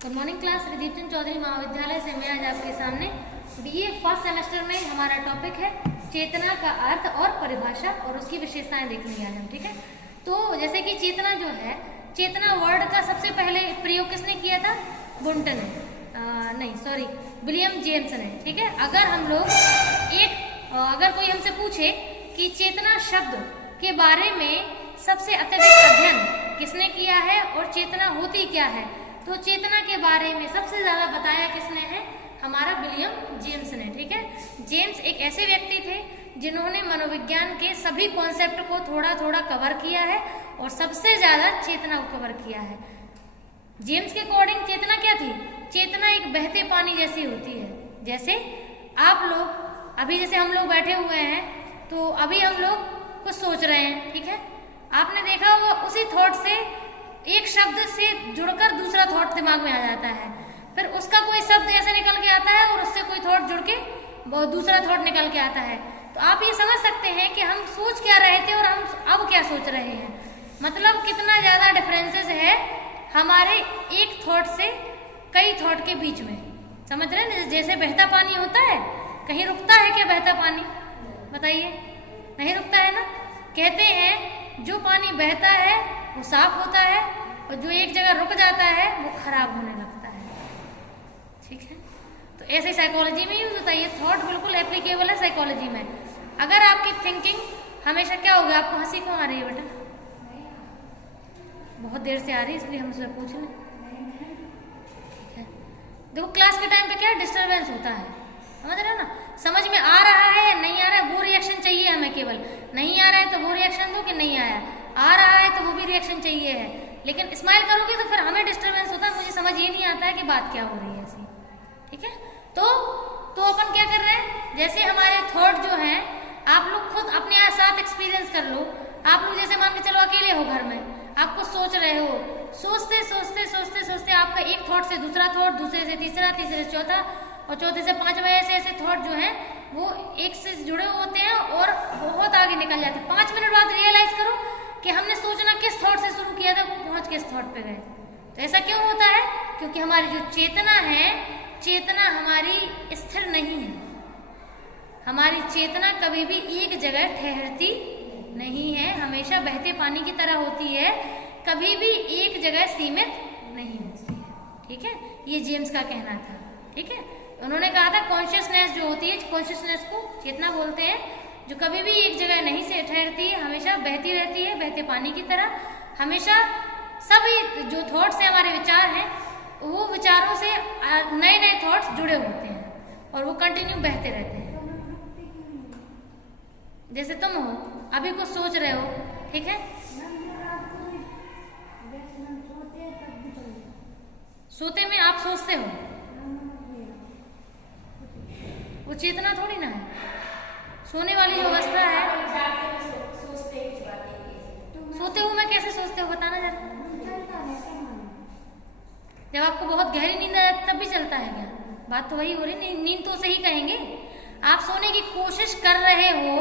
Good morning class. Ridip Chand Chaudhary महाविद्यालय से मैं आज आपके सामने बीए फर्स्ट सेमेस्टर में हमारा टॉपिक है चेतना का अर्थ और परिभाषा और उसकी विशेषताएं देखनी आज हम। ठीक है, तो जैसे कि चेतना जो है, चेतना वर्ड का सबसे पहले प्रयोग किसने किया था? बुंटन ने, विलियम जेम्स ने। ठीक है, अगर कोई हमसे पूछे कि चेतना शब्द के बारे में सबसे अत्यधिक अध्ययन किसने किया है और चेतना होती क्या है, तो चेतना के बारे में सबसे ज्यादा बताया किसने है? हमारा विलियम जेम्स ने। ठीक है, जेम्स एक ऐसे व्यक्ति थे जिन्होंने मनोविज्ञान के सभी कॉन्सेप्ट को थोड़ा थोड़ा कवर किया है और सबसे ज्यादा चेतना को कवर किया है। जेम्स के अकॉर्डिंग चेतना क्या थी? चेतना एक बहते पानी जैसी होती है। जैसे आप लोग अभी, जैसे हम लोग बैठे हुए हैं, तो अभी हम लोग कुछ सोच रहे हैं। ठीक है, आपने देखा होगा उसी थॉट से एक शब्द से जुड़कर दूसरा थॉट दिमाग में आ जाता है, फिर उसका कोई शब्द ऐसे निकल के आता है और उससे कोई थॉट जुड़ के दूसरा थॉट निकल के आता है। तो आप ये समझ सकते हैं कि हम सोच क्या रहे थे और हम अब क्या सोच रहे हैं। मतलब कितना ज्यादा डिफरेंसेस है हमारे एक थॉट से कई थॉट के बीच में। समझ रहे हैं? जैसे बहता पानी होता है, कहीं रुकता है क्या बहता पानी? बताइए, नहीं रुकता है ना। कहते हैं जो पानी बहता है वो साफ होता है और जो एक जगह रुक जाता है वो खराब होने लगता है। ठीक है, तो ऐसे साइकोलॉजी में यूज होता है। ये थॉट बिल्कुल एप्लीकेबल है साइकोलॉजी में। अगर आपकी थिंकिंग हमेशा क्या होगी? आपको हंसी क्यों आ रही है बेटा? बहुत देर से आ रही है, इसलिए हम उससे पूछ लें। ठीक है, देखो क्लास के टाइम पे क्या डिस्टर्बेंस होता है, समझ रहे हो ना। समझ में आ रहा है या नहीं आ रहा है वो रिएक्शन चाहिए हमें। केवल नहीं आ रहा है तो वो रिएक्शन दो कि नहीं आया, आ रहा है तो वो भी रिएक्शन चाहिए है। लेकिन स्माइल करोगे तो फिर हमें डिस्टर्बेंस होता है, मुझे समझ ये नहीं आता है कि बात क्या हो रही है ऐसी। ठीक है, तो अपन क्या कर रहे हैं? जैसे हमारे थॉट जो है, आप लोग खुद अपने साथ एक्सपीरियंस कर लो। आप लोग जैसे मान के चलो अकेले हो घर में, आप कुछ सोच रहे हो, सोचते सोचते सोचते सोचते आपका एक थॉट से दूसरा थॉट, दूसरे से तीसरा, तीसरे से चौथा और चौथे से पांचवा, ऐसे थॉट जो है वो एक से जुड़े होते हैं और बहुत आगे निकल जाते हैं। 5 मिनट बाद रियलाइज करो कि हमने सोचना किस थॉट से शुरू किया था, पहुंच किस थॉट पे गए। तो ऐसा क्यों होता है? क्योंकि हमारी जो चेतना है, चेतना हमारी स्थिर नहीं है। हमारी चेतना कभी भी एक जगह ठहरती नहीं है, हमेशा बहते पानी की तरह होती है, कभी भी एक जगह सीमित नहीं होती है। ठीक है, ये जेम्स का कहना था। ठीक है, उन्होंने कहा था कॉन्शियसनेस जो होती है, कॉन्शियसनेस को चेतना बोलते हैं, जो कभी भी एक जगह नहीं से ठहरती है, हमेशा बहती रहती है, बहते पानी की तरह। हमेशा सभी जो थॉट्स हैं, हमारे विचार हैं, वो विचारों से नए नए थॉट्स जुड़े होते हैं और वो कंटिन्यू बहते रहते हैं। जैसे तुम हो, अभी कुछ सोच रहे हो, ठीक है, सोते में आप सोचते हो, वो चेतना थोड़ी ना है। सोने वाली जो अवस्था है, सोते हुए मैं कैसे सोचते हो बताना जरा। जब आपको बहुत गहरी नींद आ जाती तब भी चलता है क्या? बात तो वही हो रही, नींद तो सही कहेंगे। आप सोने की कोशिश कर रहे हो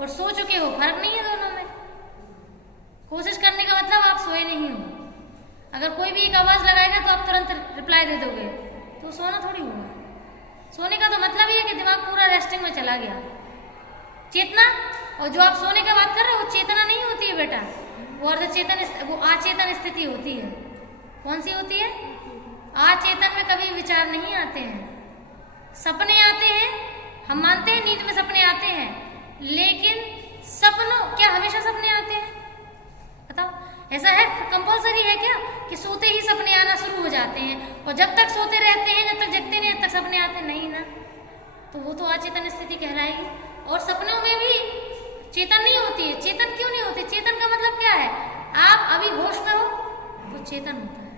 और सो चुके हो, फर्क नहीं है दोनों में। कोशिश करने का मतलब आप सोए नहीं हो। अगर कोई भी एक आवाज लगाएगा तो आप तुरंत रिप्लाई दे दोगे, तो सोना थोड़ी होगा। सोने का तो मतलब ही है कि दिमाग पूरा रेस्टिंग में चला गया। चेतना और जो आप सोने का बात कर रहे हो वो चेतना नहीं होती है बेटा, वो अर्धचेतन, वो अचेतन स्थिति होती है। कौन सी होती है? अचेतन में कभी विचार नहीं आते हैं, सपने आते हैं। हम मानते हैं नींद में सपने आते हैं, लेकिन सपनों क्या हमेशा सपने आते हैं? बताओ, ऐसा है कंपल्सरी है क्या कि सोते ही सपने आना शुरू हो जाते हैं और जब तक सोते रहते हैं, जब तक जगते नहीं तब तक सपने आते नहीं ना? तो वो तो अचेतन स्थिति कहलाएगी। और सपनों में भी चेतन नहीं होती है। चेतन क्यों नहीं होती? चेतन का मतलब क्या है? आप अभी होश में हो तो चेतन होता है।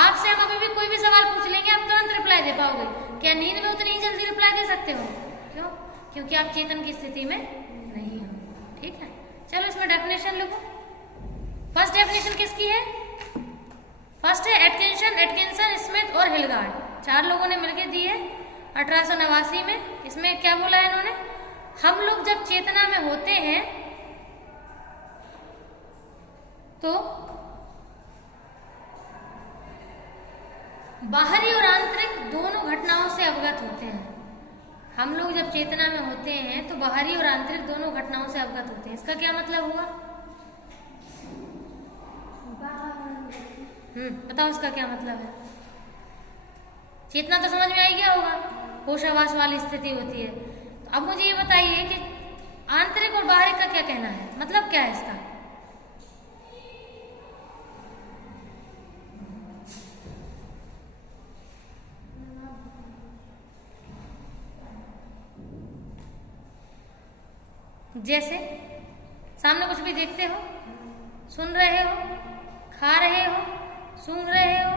आपसे हम अभी भी कोई भी सवाल पूछ लेंगे, आप तुरंत रिप्लाई दे पाओगे। क्या नींद में उतनी जल्दी रिप्लाई दे सकते हो? क्यों? क्योंकि आप चेतन की स्थिति में नहीं हो। ठीक है, चलो इसमें डेफिनेशन लिखो। फर्स्ट डेफिनेशन किसकी है? फर्स्ट है एटकिंसन, स्मिथ और हिलगार्ड। 4 लोगों ने मिलकर दी है 1889 में। इसमें क्या बोला है इन्होंने? हम लोग जब चेतना में होते हैं तो बाहरी और आंतरिक दोनों घटनाओं से अवगत होते हैं। हम लोग जब चेतना में होते हैं तो बाहरी और आंतरिक दोनों घटनाओं से अवगत होते हैं। इसका क्या मतलब हुआ? बताओ इसका क्या मतलब है? चेतना तो समझ में आई गया होगा, होशावास वाली स्थिति होती है। तो अब मुझे ये बताइए कि आंतरिक और बाहरी का क्या कहना है, मतलब क्या है इसका? जैसे सामने कुछ भी देखते हो, सुन रहे हो, खा रहे हो, सूंघ रहे हो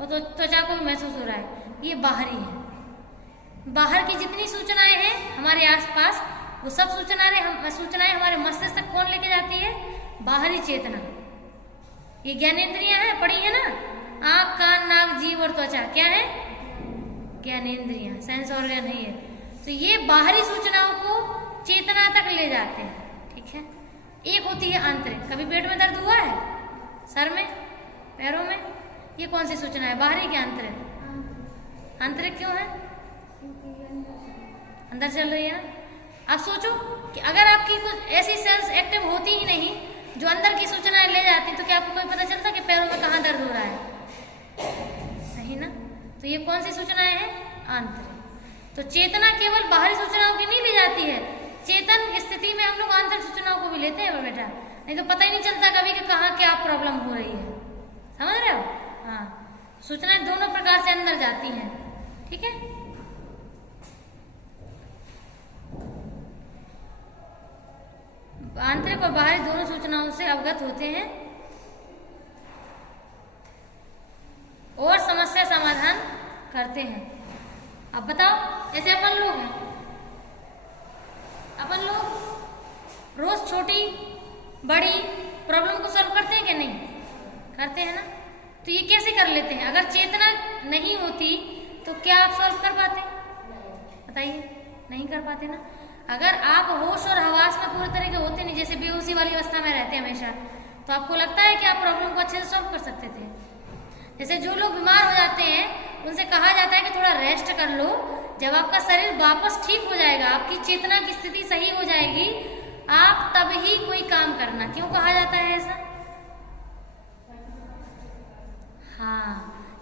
और तो त्वचा को भी महसूस हो रहा है, ये बाहरी है। बाहर की जितनी सूचनाएं हैं हमारे आसपास, वो सब सूचनाएं हमारे मस्तिष्क तक कौन लेके जाती है? बाहरी चेतना। ये ज्ञानेंद्रियां हैं, पढ़ी है ना? आंख, कान, नाक, जीभ और त्वचा क्या है? ज्ञानेंद्रियां, सेंस ऑर्गन है ये। तो ये बाहरी सूचनाओं को चेतना तक ले जाते हैं, ठीक है। एक होती है आंतरिक। कभी पेट में दर्द हुआ है? सर में, पैरों में? ये कौन सी सूचना है, बाहरी की आंतरिक? आंतरिक क्यों है? अंदर चल रही है ना। अब सोचो कि अगर आपकी कुछ ऐसी सेल्स एक्टिव होती ही नहीं जो अंदर की सूचनाएं ले जाती, तो क्या आपको कोई पता चलता कि पैरों में कहाँ दर्द हो रहा है? नहीं ना। तो ये कौन सी सूचनाएं हैं? आंतरिक। तो चेतना केवल बाहरी सूचनाओं की नहीं ली जाती है, चेतन स्थिति में हम लोग आंतरिक सूचनाओं को भी लेते हैं बेटा, नहीं तो पता ही नहीं चलता कभी कि कहाँ क्या प्रॉब्लम हो रही है। समझ रहे हो? हाँ, सूचनाएं दोनों प्रकार से अंदर जाती हैं, ठीक है। आंतरिक और बाहरी दोनों सूचनाओं से अवगत होते हैं और समस्या समाधान करते हैं। अब बताओ, जैसे अपन लोग हैं, अपन लोग रोज छोटी बड़ी प्रॉब्लम को सॉल्व करते हैं कि नहीं? करते हैं ना। तो ये कैसे कर लेते हैं? अगर चेतना नहीं होती तो क्या आप सॉल्व कर पाते? बताइए, नहीं कर पाते ना। अगर आप होश और हवास में पूरी तरह के होते नहीं, जैसे बेहोशी वाली अवस्था में रहते हैं हमेशा, तो आपको लगता है कि आप प्रॉब्लम को अच्छे से सॉल्व कर सकते थे? जैसे जो लोग बीमार हो जाते हैं उनसे कहा जाता है कि थोड़ा रेस्ट कर लो, जब आपका शरीर वापस ठीक हो जाएगा, आपकी चेतना की स्थिति सही हो जाएगी, आप तब ही कोई काम करना। क्यों कहा जाता है ऐसा? हाँ,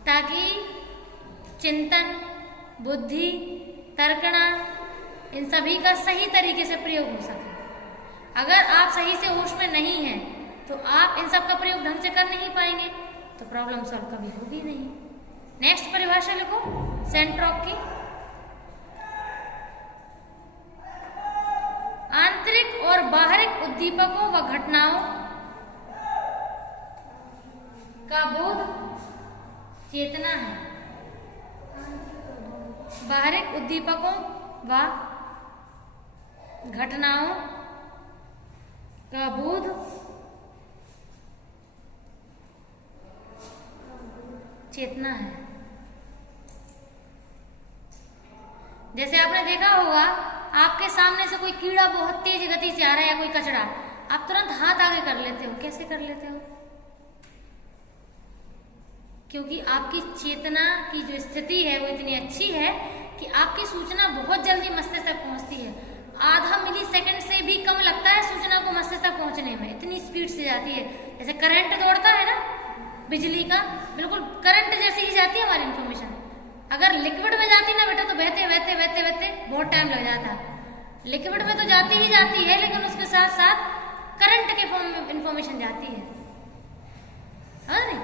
ताकि चिंतन, बुद्धि, तर्कना, इन सभी का सही तरीके से प्रयोग हो सके। अगर आप सही से होश में नहीं हैं तो आप इन सब का प्रयोग ढंग से कर नहीं पाएंगे, तो प्रॉब्लम सॉल्व कभी होगी नहीं। नेक्स्ट परिभाषा लिखो सेंट्रोक की। आंतरिक और बाहरिक उद्दीपकों व घटनाओं का बोध चेतना है। बाहरिक उद्दीपकों व घटनाओं का बोध चेतना है। जैसे आपने देखा होगा, आपके सामने से कोई कीड़ा बहुत तेज गति से आ रहा है या कोई कचरा, आप तुरंत हाथ आगे कर लेते हो। कैसे कर लेते हो? क्योंकि आपकी चेतना की जो स्थिति है वो इतनी अच्छी है कि आपकी सूचना बहुत जल्दी मस्तिष्क तक पहुंचती है। आधा मिली सेकंड से भी कम लगता है सूचना को मस्तिष्क तक पहुंचने में, इतनी स्पीड से जाती है। जैसे करंट दौड़ता है ना बिजली का, बिल्कुल करंट जैसे ही जाती है हमारी इंफॉर्मेशन। अगर लिक्विड में जाती ना बेटा तो बहते बहते बहते बहते बहुत टाइम लग जाता। लिक्विड में तो जाती ही जाती है, लेकिन उसके साथ साथ करंट के फॉर्म में इंफॉर्मेशन जाती है, समझ नहीं?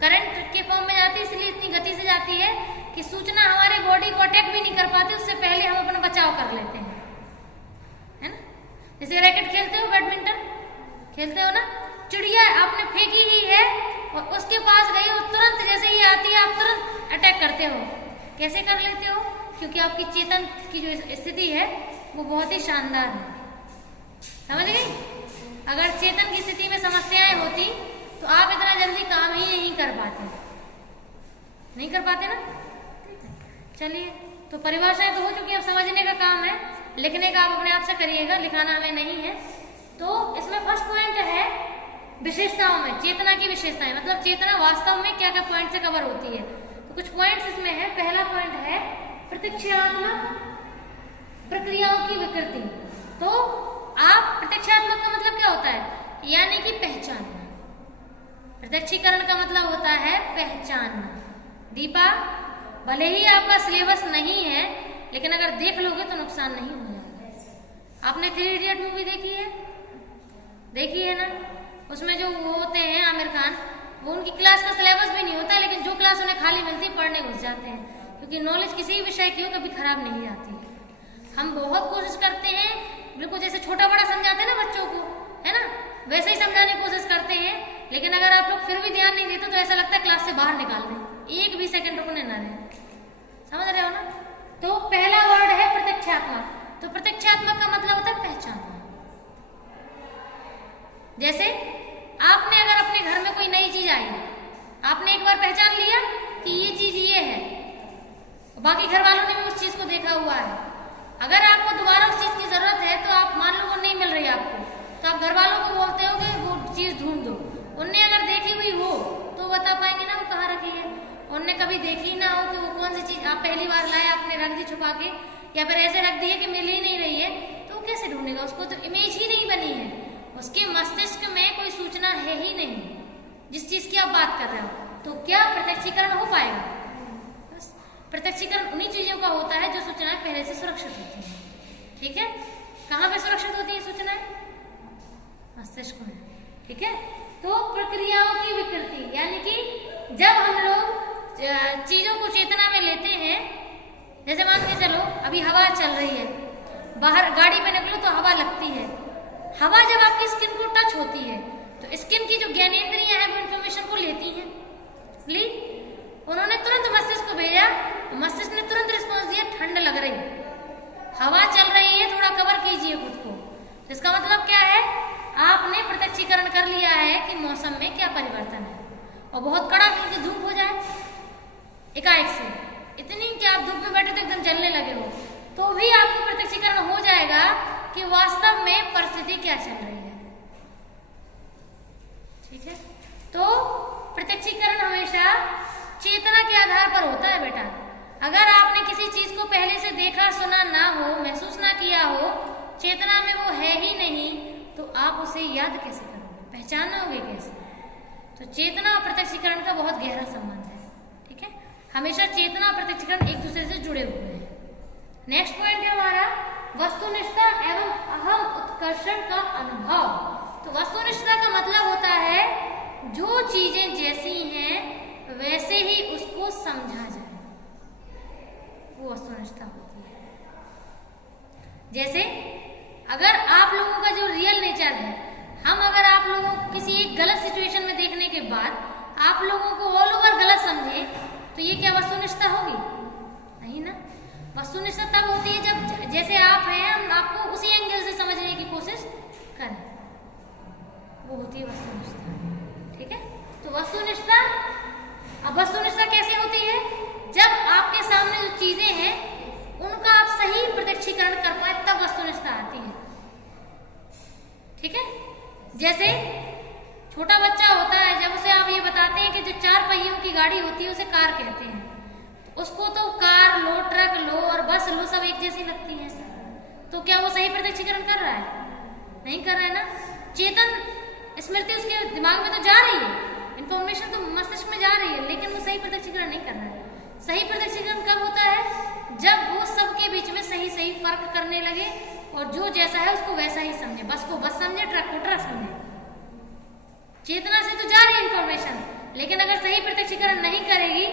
करंट के फॉर्म में जाती है, इसलिए इतनी गति से जाती है कि सूचना हमारे बॉडी को अटैक भी नहीं कर पाती, उससे पहले हम अपना बचाव कर लेते हैं, है ना। जैसे रैकेट खेलते हो, बैडमिंटन खेलते हो ना, चिड़िया आपने फेंकी ही है और उसके पास गई हो, तुरंत जैसे ही आती है आप तुरंत अटैक करते हो। कैसे कर लेते हो? क्योंकि आपकी चेतन की जो स्थिति है वो बहुत ही शानदार है, समझ गई? अगर चेतन की स्थिति में समस्याएं होती तो आप इतना जल्दी काम ही नहीं कर पाते, नहीं कर पाते ना। चलिए, तो परिभाषाएं तो हो चुकी है, अब समझने का काम है। लिखने का आप अपने आप से करिएगा, लिखाना हमें नहीं है। तो इसमें फर्स्ट पॉइंट है विशेषताओं में, चेतना की विशेषताएं, मतलब चेतना वास्तव में क्या क्या पॉइंट से कवर होती है। तो कुछ पॉइंट्स इसमें है। पहला पॉइंट है प्रत्यक्षात्मक प्रक्रियाओं की विकृति। तो आप प्रत्यक्षात्मक का मतलब क्या होता है? यानी कि पहचानना। प्रत्यक्षीकरण का मतलब होता है पहचानना। दीपा, भले ही आपका सिलेबस नहीं है, लेकिन अगर देख लोगे तो नुकसान नहीं हो जाएगा। आपने 3 इडियट मूवी देखी है? देखी है ना? उसमें जो वो होते हैं आमिर खान, वो उनकी क्लास का सिलेबस भी नहीं होता, लेकिन जो क्लास उन्हें खाली मिलती पढ़ने घुस जाते हैं, क्योंकि नॉलेज किसी भी विषय की हो कभी खराब नहीं जाती है। हम बहुत कोशिश करते हैं, बिल्कुल जैसे छोटा बड़ा समझाते हैं ना बच्चों को, है ना, वैसे ही समझाने की कोशिश करते हैं। लेकिन अगर आप लोग फिर भी ध्यान नहीं देते तो ऐसा लगता है क्लास से बाहर निकाल दें, एक भी सेकंड रुकने ना दें। समझ रहे हो ना? तो पहला वर्ड है प्रत्यक्षात्मक। तो प्रत्यक्षात्मक का मतलब होता है पहचानना। जैसे आपने अगर अपने घर में कोई नई चीज आई, आपने एक बार पहचान लिया कि ये चीज ये है, बाकी घर वालों ने भी उस चीज को देखा हुआ है। अगर आपको दोबारा उस चीज की जरूरत है, तो आप मान लो वो नहीं मिल रही आपको, तो आप घर वालों को बोलते हो कि वो चीज ढूंढ दो। उनने अगर देखी हुई हो तो बता पाएंगे ना वो कहाँ रखी है। उनने कभी देखी ना हो कि वो कौन सी चीज आप पहली बार लाए, आपने रख दी छुपा के, या फिर ऐसे रख दी है कि मिल ही नहीं रही है, तो वो कैसे ढूंढेगा? उसको तो इमेज ही नहीं बनी है, उसके मस्तिष्क में कोई सूचना है ही नहीं जिस चीज की आप बात कर रहे हो। तो क्या प्रत्यक्षीकरण हो पाएगा? बस प्रत्यक्षीकरण उन्हीं चीजों का होता है जो सूचनाएं पहले से सुरक्षित होती है। ठीक है? कहाँ पे सुरक्षित होती है सूचनाएं? मस्तिष्क में। ठीक है? तो प्रक्रियाओं की विकृति, यानी कि जब हम लोग चीजों को चेतना में लेते हैं, जैसे मान के चलो अभी हवा चल रही है, बाहर गाड़ी पे निकलो तो हवा लगती है। हवा जब आपकी स्किन को टच होती है तो स्किन की जो ज्ञानेंद्रियां हैं वो इंफॉर्मेशन को लेती हैं। ली, उन्होंने तुरंत मस्तिष्क को भेजा, मस्तिष्क ने तुरंत रिस्पॉन्स दिया, ठंड लग रही, हवा चल रही है, थोड़ा कवर कीजिए खुद को। तो इसका मतलब क्या है? आपने प्रत्यक्षीकरण कर लिया है कि मौसम में क्या परिवर्तन है। और बहुत कड़ाके धूप हो जाए एकाएक से, इतनी कि आप धूप में बैठे तो एकदम जलने लगे हो, तो भी आपको प्रत्यक्षीकरण हो जाएगा कि वास्तव में परिस्थिति क्या चल रही है। ठीक है? तो प्रत्यक्षीकरण हमेशा चेतना के आधार पर होता है बेटा। अगर आपने किसी चीज को पहले से देखा सुना ना हो, महसूस ना किया हो, चेतना में वो है ही नहीं, तो आप उसे याद कैसे करोगे, पहचानोगे कैसे? तो चेतना और प्रत्यक्षीकरण का बहुत गहरा संबंध है। ठीक है? हमेशा चेतना और प्रत्यक्षीकरण एक दूसरे से जुड़े हुए हैं। नेक्स्ट पॉइंट है हमारा वस्तुनिष्ठता एवं अहम उत्कर्षण का अनुभव। तो वस्तुनिष्ठता का मतलब होता है जो चीजें जैसी हैं वैसे ही उसको समझा जाए, वो वस्तुनिष्ठता होती है। जैसे अगर आप लोगों का जो रियल नेचर है, हम अगर आप लोगों को किसी एक गलत सिचुएशन में देखने के बाद आप लोगों को ऑल ओवर गलत समझे, तो ये क्या वस्तुनिष्ठता होगी? नहीं ना। वस्तुनिष्ठता तब होती है जब जैसे आप हैं, हम आपको उसी एंगल से समझने की कोशिश करें, वो होती है वस्तुनिष्ठता। ठीक है? तो वस्तुनिष्ठता, अब वस्तुनिष्ठता कैसे होती है? जब आपके सामने जो चीजें हैं उनका आप सही प्रत्यक्षीकरण कर पाए, तब वस्तुनिष्ठता आती है। ठीक है? जैसे छोटा बच्चा होता है, जब उसे आप ये बताते हैं कि जो 4 पहियों की गाड़ी होती है उसे कार कहते हैं, उसको तो कार लो, ट्रक लो और बस लो सब एक जैसी लगती है। तो क्या वो सही प्रत्यक्षीकरण कर रहा है? नहीं कर रहा है ना। चेतन स्मृति उसके दिमाग में तो जा रही है, इंफॉर्मेशन तो मस्तिष्क में जा रही है, लेकिन वो सही प्रत्यक्षीकरण नहीं कर रहा है। सही प्रत्यक्षीकरण कब होता है? जब वो सबके बीच में सही सही फर्क करने लगे और जो जैसा है उसको वैसा ही समझे, बस को बस समझे, ट्रक को ट्रक समझे। चेतना से तो जा रही है इंफॉर्मेशन, लेकिन अगर सही प्रत्यक्षीकरण नहीं करेगी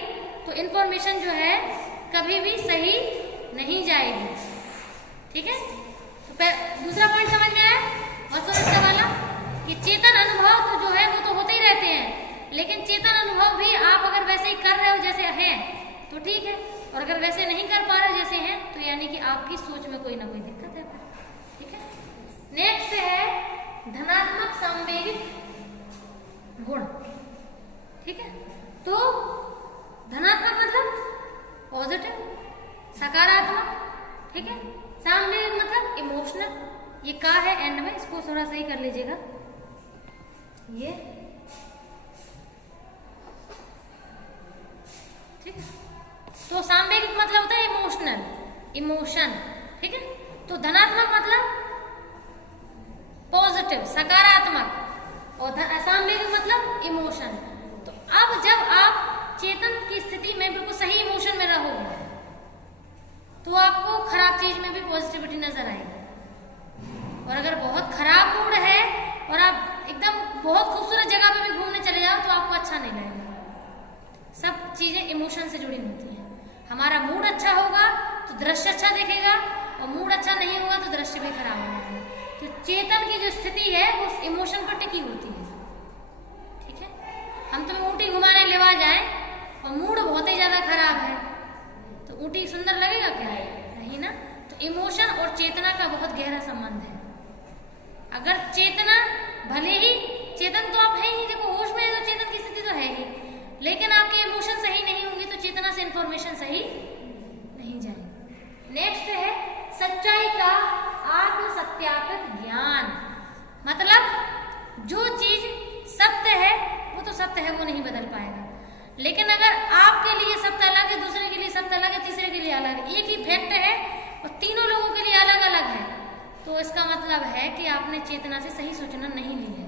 तो इंफॉर्मेशन जो है कभी भी सही नहीं जाएगी। ठीक है? तो दूसरा पॉइंट समझ में आया वस्तुनिष्ठता वाला? ये चेतन अनुभव तो जो है वो तो होते ही रहते हैं, लेकिन चेतन अनुभव भी आप अगर वैसे ही कर रहे हो जैसे हैं तो ठीक है, और अगर वैसे नहीं कर पा रहे जैसे हैं तो यानी कि आपकी सोच में कोई ना कोई दिक्कत है। ठीक है? नेक्स्ट है धनात्मक संवेगित गुण। ठीक है? तो धनात्मक मतलब पॉजिटिव, सकारात्मक। ठीक है? संवेगित मतलब इमोशनल। ये का है एंड में, इसको थोड़ा सही कर लीजिएगा। ये ठीक है। तो सांवेगिक मतलब होता है इमोशनल, इमोशन, ठीक है। तो धनात्मक मतलब पॉजिटिव, सकारात्मक, और असामयिक मतलब इमोशन। तो अब जब आप चेतन की स्थिति में बिल्कुल सही इमोशन में रहोगे तो आपको खराब चीज में भी पॉजिटिविटी नजर आएगी। और अगर बहुत खराब मूड है और आप एकदम बहुत खूबसूरत जगह पे भी घूमने चले जाओ तो आपको अच्छा नहीं लगेगा। सब चीजें इमोशन से जुड़ी होती हैं। हमारा मूड अच्छा होगा तो दृश्य अच्छा दिखेगा, और मूड अच्छा नहीं होगा तो दृश्य भी खराब होगा। तो चेतन की जो स्थिति है वो उस इमोशन पर टिकी होती है, ठीक है। हम तुम्हें ऊटी घुमाने लेवा जाए और मूड बहुत ही ज्यादा खराब है तो ऊटी सुंदर लगेगा क्या? नहीं ना। तो इमोशन और चेतना का बहुत गहरा संबंध है। अगर चेतना, भले ही चेतन तो आप है ही, देखो होश में है तो चेतन की स्थिति तो है ही, लेकिन आपके इमोशन सही नहीं होंगे तो चेतना से इंफॉर्मेशन सही नहीं जाएगी। नेक्स्ट है सच्चाई का आत्म सत्यापित ज्ञान। मतलब जो चीज सत्य है वो तो सत्य है, वो नहीं बदल पाएगा। लेकिन अगर आपके लिए सत्य अलग है, दूसरे के लिए सत्य अलग है, तीसरे के लिए अलग है, एक ही फैक्ट है और तीनों लोगों के लिए अलग अलग है, तो इसका मतलब है कि आपने चेतना से सही सूचना नहीं ली है।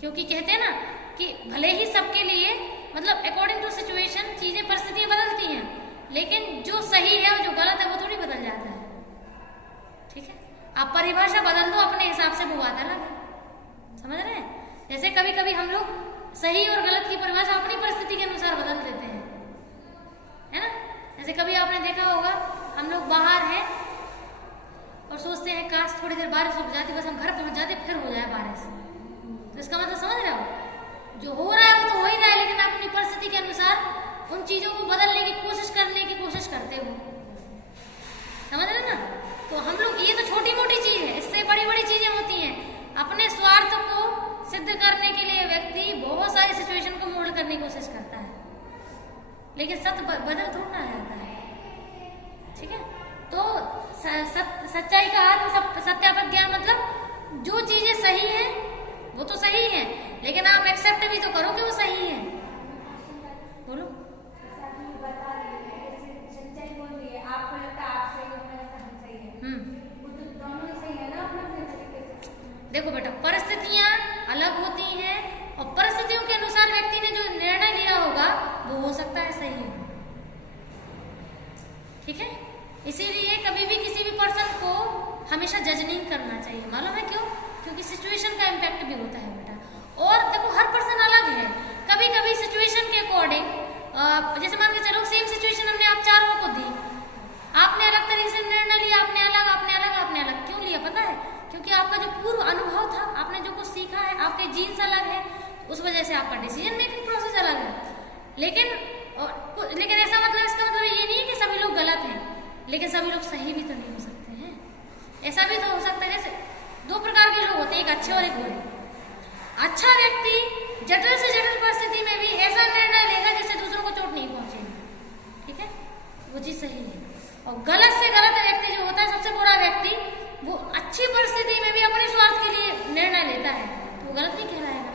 क्योंकि कहते हैं ना कि भले ही सबके लिए, मतलब अकॉर्डिंग टू सिचुएशन चीजें, परिस्थितियां बदलती हैं, लेकिन जो सही है और जो गलत है वो थोड़ी बदल जाता है, ठीक है। आप परिभाषा बदल दो अपने हिसाब से, वो बात अलग है, समझ रहे हैं। जैसे कभी कभी हम लोग सही और गलत की परिभाषा अपनी परिस्थिति के अनुसार बदल देते हैं, है ना। जैसे कभी आपने देखा होगा हम लोग बाहर हैं और सोचते हैं काश थोड़ी देर बारिश रुक जाती, बस हम घर पहुंच जाते, फिर हो जाए बारिश। तो इसका मतलब समझ रहे हो, जो हो रहा है वो तो हो ही रहा है, लेकिन आप अपनी परिस्थिति के अनुसार उन चीजों को बदलने की कोशिश करते हो, समझ रहे ना। तो हम लोग, ये तो छोटी मोटी चीज है, इससे बड़ी बड़ी चीजें होती हैं। अपने स्वार्थ को सिद्ध करने के लिए व्यक्ति बहुत सारी सिचुएशन को मोल्ड करने की कोशिश करता है, लेकिन सत्य बदल थोड़ा जाता है, ठीक है। तो सच्चाई का आत्म सत्यापित ज्ञान मतलब जो चीजें सही हैं वो तो सही है, लेकिन आप एक्सेप्ट भी तो करो कि वो सही है। बोलो। देखो बेटा, परिस्थितियां अलग होती हैं और परिस्थितियों के अनुसार व्यक्ति ने जो निर्णय लिया होगा वो हो सकता है सही हो, ठीक है। इसीलिए कभी भी किसी भी पर्सन को हमेशा जज नहीं करना चाहिए। मालूम है क्यों? क्योंकि सिचुएशन का इम्पैक्ट भी होता है बेटा। और देखो हर पर्सन अलग है, कभी कभी सिचुएशन के अकॉर्डिंग, जैसे मान के चलो सेम सिचुएशन हमने आप चारों को दी, आपने अलग तरीके से निर्णय लिया, आपने अलग। क्यों लिया पता है? क्योंकि आपका जो पूर्व अनुभव था, आपने जो कुछ सीखा है, आपके जीन्स अलग है, उस वजह से आपका डिसीजन मेकिंग प्रोसेस अलग है। लेकिन ऐसा मतलब, इसका मतलब ये नहीं है कि सभी लोग गलत हैं, लेकिन सभी लोग सही भी तो नहीं हो सकते हैं। ऐसा भी तो हो सकता है, जैसे दो प्रकार के लोग होते हैं, एक अच्छे और एक बुरे। अच्छा व्यक्ति जटिल से जटिल परिस्थिति में भी ऐसा निर्णय लेगा जिससे दूसरों को चोट नहीं पहुंचेगी, ठीक है, वो चीज सही है। और गलत से गलत व्यक्ति जो होता है, सबसे बुरा व्यक्ति, वो अच्छी परिस्थिति में भी अपने स्वार्थ के लिए निर्णय लेता है, तो वो गलत नहीं कहलाएगा।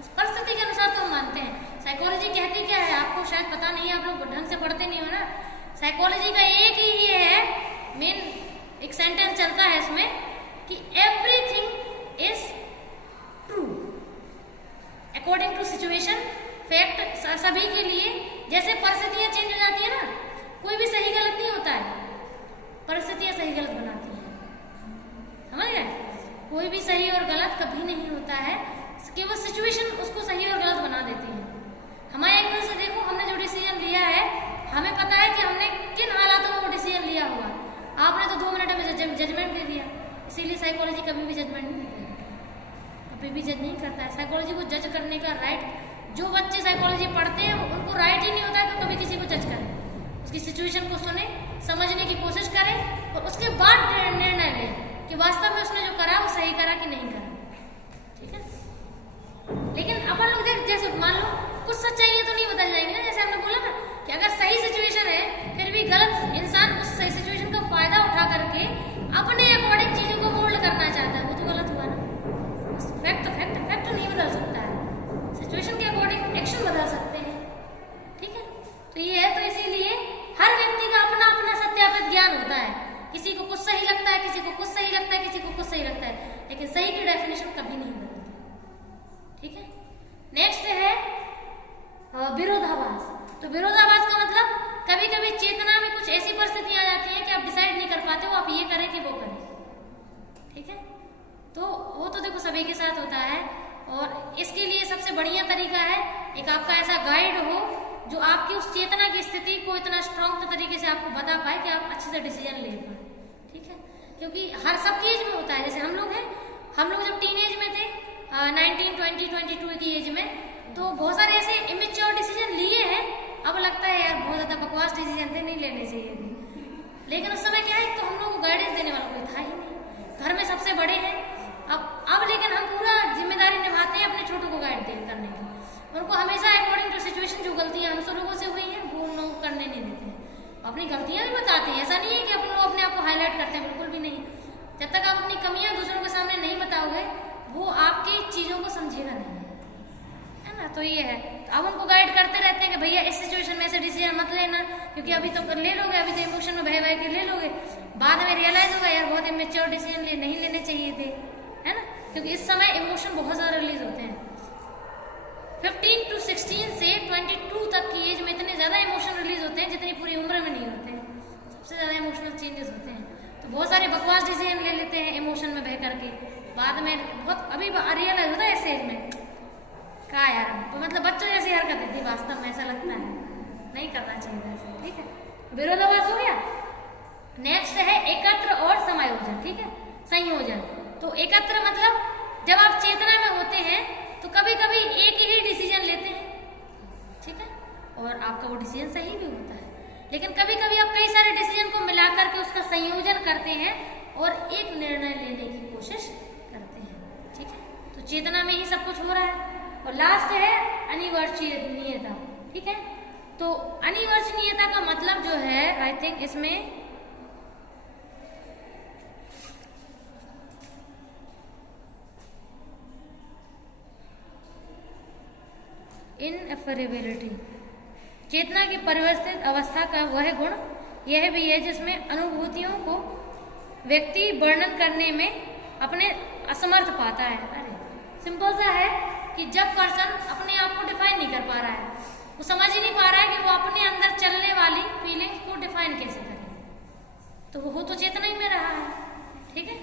उस परिस्थिति के अनुसार तो हम मानते हैं। साइकोलॉजी कहती क्या है आपको शायद पता नहीं है, आप लोग ढंग से पढ़ते नहीं हो ना। साइकोलॉजी का एक ही ये है मेन, एक सेंटेंस चलता है इसमें कि everything is true according to situation. Fact सभी के लिए, जैसे परिस्थितियां चेंज हो जाती है ना, कोई भी सही गलत नहीं होता है, परिस्थितियां सही गलत बनाती हैं, समझ गए। कोई भी सही और गलत कभी नहीं होता है, केवल सिचुएशन उसको सही और गलत बना देती है। हमारे एंगल से देखो, हमने जो डिसीजन लिया है, हमें पता है कि हमने किन हालातों में वो डिसीजन लिया हुआ। आपने तो 2 मिनट में जजमेंट दे दिया, इसीलिए साइकोलॉजी कभी भी जजमेंट नहीं देती, कभी भी जज नहीं करता है। साइकोलॉजी को जज करने का राइट, जो बच्चे साइकोलॉजी पढ़ते हैं उनको राइट ही नहीं होता है कि कभी किसी को जज करें। उसकी सिचुएशन को सुने, समझने की कोशिश करें और उसके बाद निर्णय लें कि वास्तव में उसने जो करा वो सही करा कि नहीं करा, ठीक है। लेकिन अपन लोग देख, जैसे मान लो कुछ सच्चाइयां तो नहीं बदल जाएंगी ना, जैसे हमने बोला ना कि अगर सही सिचुएशन है फिर भी गलत इंसान उस सही सिचुएशन का फायदा उठा करके अपने अकॉर्डिंग चीजों को मोल्ड करना चाहता है, वो तो गलत हुआ ना। फैक्ट नहीं बदल सकता है, सिचुएशन के अकॉर्डिंग एक्शन बदल सकते हैं, तो विरोधाभास का मतलब कभी कभी चेतना में कुछ ऐसी परिस्थितियां आ जाती हैं कि आप डिसाइड नहीं कर पाते हो आप ये करें कि वो करें। ठीक है, तो वो तो देखो सभी के साथ होता है, और इसके लिए सबसे बढ़िया तरीका है एक आपका ऐसा गाइड हो जो आपकी उस चेतना की स्थिति को इतना स्ट्रॉन्ग तरीके से आपको बता पाए कि आप अच्छे से डिसीजन ले पाए। ठीक है, क्योंकि हर सबकी एज में होता है। जैसे हम लोग हैं, हम लोग जब टीन एज में थे 19, 20, 22 की एज में, तो बहुत सारे ऐसे इमेच्योर डिसीजन लिए हैं। अब लगता है यार बहुत ज्यादा बकवास डिसीजन थे, नहीं लेने चाहिए थे। लेकिन उस समय क्या है, तो हम लोग को गाइडेंस देने वाला कोई था ही नहीं, घर में सबसे बड़े हैं। अब लेकिन हम पूरा जिम्मेदारी निभाते हैं अपने छोटों को गाइड करने की। उनको हमेशा अकॉर्डिंग टू सिचुएशन जो गलतियां हम सब लोगों से हुई हैं वो उन लोगों को करने नहीं देते हैं, अपनी गलतियां भी बताते हैं। ऐसा नहीं है कि अपन लोग अपने आप को हाईलाइट करते हैं, बिल्कुल भी नहीं। जब तक आप अपनी कमियां दूसरों के सामने नहीं बताओगे वो आपकी चीजों को समझेगा नहीं, है ना। तो ये है, तो अब उनको गाइड करते रहते हैं कि भैया इस सिचुएशन में ऐसे डिसीजन मत लेना, क्योंकि अभी तो ले लोगे, अभी तो इमोशन में बह के ले लोगे, बाद में रियलाइज होगा यार बहुत इमेच्योर डिसीजन नहीं लेने चाहिए थे, है ना। क्योंकि इस समय इमोशन बहुत ज्यादा रिलीज होते हैं। 15 to 16 से 22 तक की एज में इतने ज्यादा इमोशन रिलीज होते हैं जितनी पूरी उम्र में नहीं होते हैं। सबसे ज्यादा इमोशनल चेंजेस होते हैं, तो बहुत सारे बकवास डिसीजन ले लेते हैं इमोशन में बह करके, बाद में बहुत अभी रियलाइज होता है इस एज में क्या यार, तो मतलब बच्चों जैसी हरकत थी, वास्तव में ऐसा लगता है नहीं करना चाहिए ऐसे। ठीक है, विरोधाभास हो गया। नेक्स्ट है एकत्र और समायोजन। ठीक है, संयोजन। तो एकत्र मतलब जब आप चेतना में होते हैं तो कभी कभी एक ही डिसीजन लेते हैं, ठीक है, और आपका वो डिसीजन सही भी होता है। लेकिन कभी कभी आप कई सारे डिसीजन को मिलाकर के उसका संयोजन करते हैं और एक निर्णय लेने की कोशिश करते हैं। ठीक है, तो चेतना में ही सब कुछ हो रहा है। और लास्ट है अनिवार्यनीयता। ठीक है, तो अनिवार्यनीयता का मतलब जो है, आई थिंक इसमें इनएफरेबिलिटी, चेतना की परिवर्तित अवस्था का वह गुण यह भी है जिसमें अनुभूतियों को व्यक्ति वर्णन करने में अपने असमर्थ पाता है। अरे सिंपल सा है कि जब पर्सन अपने आप को डिफाइन नहीं कर पा रहा है, वो समझ ही नहीं पा रहा है कि वो अपने अंदर चलने वाली फीलिंग्स को डिफाइन कैसे करे, तो वो तो चेतना ही में रहा है। ठीक है,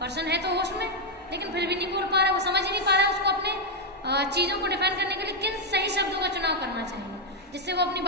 पर्सन है तो होश में, लेकिन फिर भी नहीं बोल पा रहा, वो समझ ही नहीं पा रहा है उसको अपने चीजों को डिफाइन करने के लिए किन सही शब्दों का चुनाव करना चाहिए जिससे वो अपनी